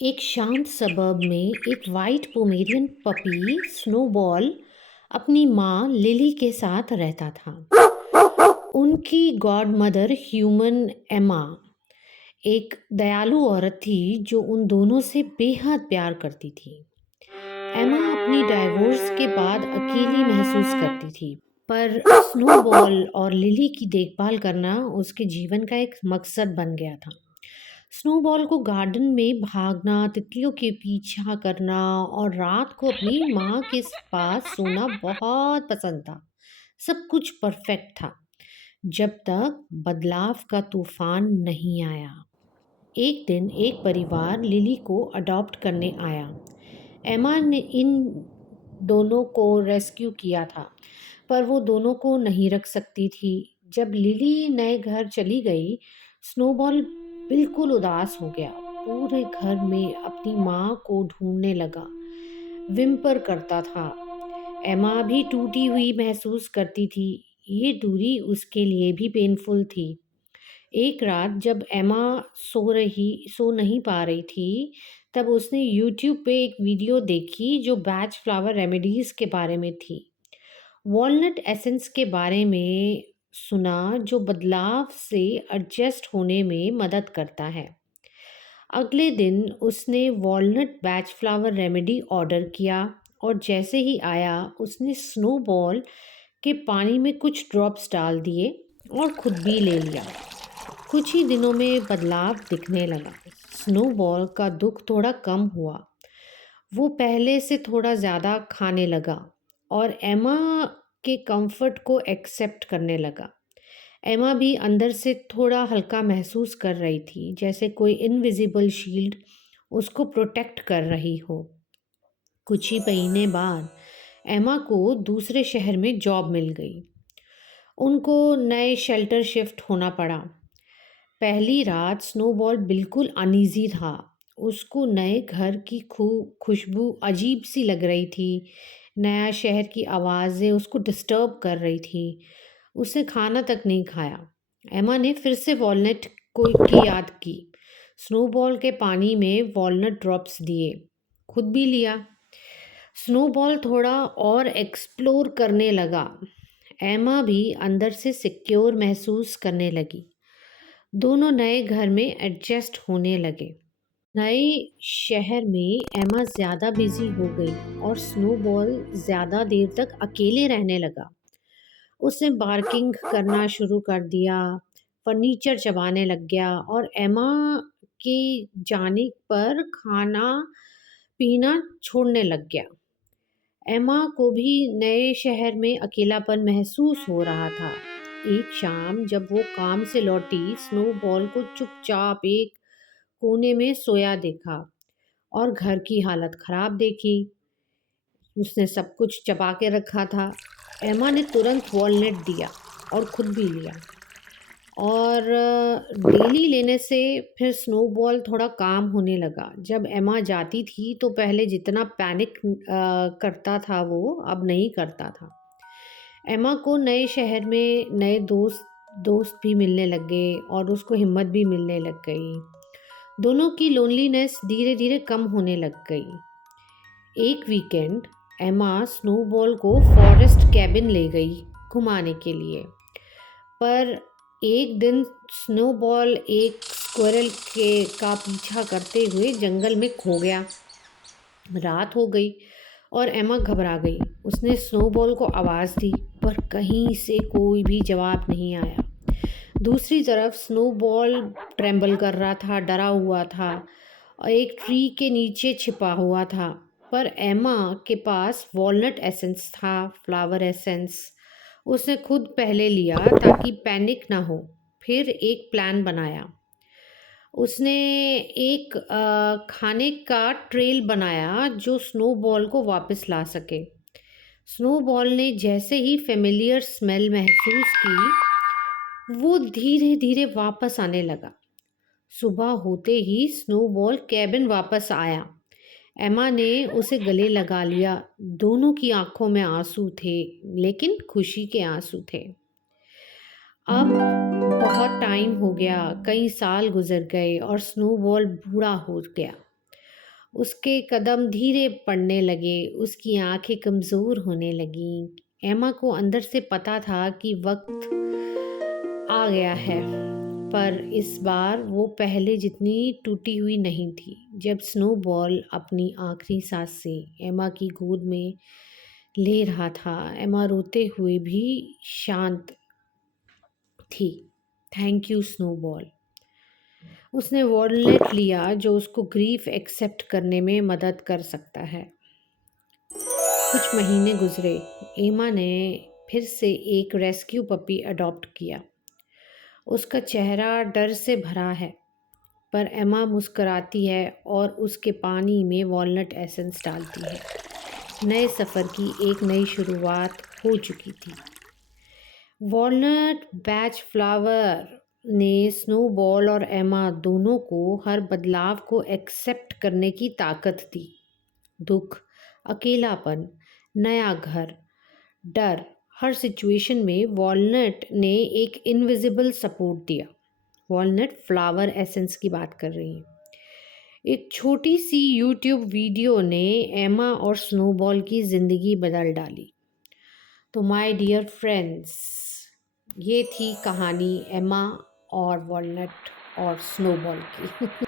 एक शांत सबर्ब में एक वाइट पोमेरियन पपी स्नोबॉल अपनी माँ लिली के साथ रहता था। उनकी गॉड मदर ह्यूमन एमा एक दयालु औरत थी जो उन दोनों से बेहद प्यार करती थी। एमा अपनी डाइवोर्स के बाद अकेली महसूस करती थी, पर स्नोबॉल और लिली की देखभाल करना उसके जीवन का एक मकसद बन गया था। स्नोबॉल को गार्डन में भागना, तितलियों के पीछा करना और रात को अपनी माँ के पास सोना बहुत पसंद था। सब कुछ परफेक्ट था, जब तक बदलाव का तूफान नहीं आया। एक दिन एक परिवार लिली को अडॉप्ट करने आया। एमा ने इन दोनों को रेस्क्यू किया था, पर वो दोनों को नहीं रख सकती थी। जब लिली नए घर चली गई, स्नोबॉल बिल्कुल उदास हो गया। पूरे घर में अपनी माँ को ढूंढने लगा, विम्पर करता था। एमा भी टूटी हुई महसूस करती थी। ये दूरी उसके लिए भी पेनफुल थी। एक रात जब एमा सो नहीं पा रही थी, तब उसने यूट्यूब पे एक वीडियो देखी जो बैच फ्लावर रेमेडीज के बारे में थी। वॉलनट एसेंस के बारे में सुना, जो बदलाव से एडजस्ट होने में मदद करता है। अगले दिन उसने walnut batch flower remedy order किया और जैसे ही आया उसने स्नोबॉल के पानी में कुछ ड्रॉप्स डाल दिए और खुद भी ले लिया। कुछ ही दिनों में बदलाव दिखने लगा। स्नोबॉल का दुख थोड़ा कम हुआ। वो पहले से थोड़ा ज़्यादा खाने लगा और एमा के कंफर्ट को एक्सेप्ट करने लगा। एमा भी अंदर से थोड़ा हल्का महसूस कर रही थी, जैसे कोई इनविजिबल शील्ड उसको प्रोटेक्ट कर रही हो। कुछ ही महीने बाद एमा को दूसरे शहर में जॉब मिल गई। उनको नए शेल्टर शिफ्ट होना पड़ा। पहली रात स्नोबॉल बिल्कुल अनईजी था। उसको नए घर की खुशबू अजीब सी लग रही थी। नया शहर की आवाज़ें उसको डिस्टर्ब कर रही थी। उसने खाना तक नहीं खाया। एमा ने फिर से वॉलनट को की याद की। स्नोबॉल के पानी में वॉलनट ड्रॉप्स दिए, खुद भी लिया। स्नोबॉल थोड़ा और एक्सप्लोर करने लगा। एमा भी अंदर से सिक्योर महसूस करने लगी। दोनों नए घर में एडजस्ट होने लगे। नए शहर में एमा ज़्यादा बिजी हो गई और स्नोबॉल ज़्यादा देर तक अकेले रहने लगा। उसने बार्किंग करना शुरू कर दिया, फर्नीचर चबाने लग गया और एमा के जाने पर खाना पीना छोड़ने लग गया। एमा को भी नए शहर में अकेलापन महसूस हो रहा था। एक शाम जब वो काम से लौटी, स्नोबॉल को चुपचाप एक कोने में सोया देखा और घर की हालत खराब देखी। उसने सब कुछ चबा के रखा था। एमा ने तुरंत वॉलनट दिया और खुद भी लिया। और डेली लेने से फिर स्नोबॉल थोड़ा काम होने लगा। जब एमा जाती थी तो पहले जितना पैनिक करता था वो अब नहीं करता था। एमा को नए शहर में नए दोस्त दोस्त भी मिलने लग गए और उसको हिम्मत भी मिलने लग गई। दोनों की लोनलीनेस धीरे धीरे कम होने लग गई। एक वीकेंड एमा स्नोबॉल को फॉरेस्ट कैबिन ले गई घुमाने के लिए। पर एक दिन स्नोबॉल एक स्क्विरल के का पीछा करते हुए जंगल में खो गया। रात हो गई और एमा घबरा गई। उसने स्नोबॉल को आवाज़ दी, पर कहीं से कोई भी जवाब नहीं आया। दूसरी तरफ स्नोबॉल ट्रेम्बल कर रहा था, डरा हुआ था और एक ट्री के नीचे छिपा हुआ था। पर एमा के पास वॉलनट एसेंस था, फ्लावर एसेंस। उसने खुद पहले लिया ताकि पैनिक ना हो। फिर एक प्लान बनाया। उसने एक खाने का ट्रेल बनाया जो स्नोबॉल को वापस ला सके। स्नोबॉल ने जैसे ही फेमिलियर स्मेल महसूस की, वो धीरे धीरे वापस आने लगा। सुबह होते ही स्नोबॉल कैबिन वापस आया। एमा ने उसे गले लगा लिया। दोनों की आंखों में आंसू थे, लेकिन खुशी के आंसू थे। अब बहुत टाइम हो गया, कई साल गुजर गए और स्नोबॉल बूढ़ा हो गया। उसके कदम धीरे पड़ने लगे, उसकी आंखें कमज़ोर होने लगीं। एमा को अंदर से पता था कि वक्त आ गया है, पर इस बार वो पहले जितनी टूटी हुई नहीं थी। जब स्नोबॉल अपनी आखिरी सांस से एमा की गोद में ले रहा था, एमा रोते हुए भी शांत थी। Thank you snowball. उसने वॉलनट लिया जो उसको ग्रीफ एक्सेप्ट करने में मदद कर सकता है। कुछ महीने गुजरे। एमा ने फिर से एक रेस्क्यू पपी अडॉप्ट किया। उसका चेहरा डर से भरा है, पर एमा मुस्कुराती है और उसके पानी में वॉलनट एसेंस डालती है। नए सफ़र की एक नई शुरुआत हो चुकी थी। वॉलनट बैच फ्लावर ने स्नोबॉल और एमा दोनों को हर बदलाव को एक्सेप्ट करने की ताकत दी। दुख, अकेलापन, नया घर, डर, हर सिचुएशन में वॉलनट ने एक इनविजिबल सपोर्ट दिया। वॉलनट फ्लावर एसेंस की बात कर रही हूँ। एक छोटी सी यूट्यूब वीडियो ने एमा और स्नोबॉल की ज़िंदगी बदल डाली। तो माय डियर फ्रेंड्स, ये थी कहानी एमा और वॉलनट और स्नोबॉल की।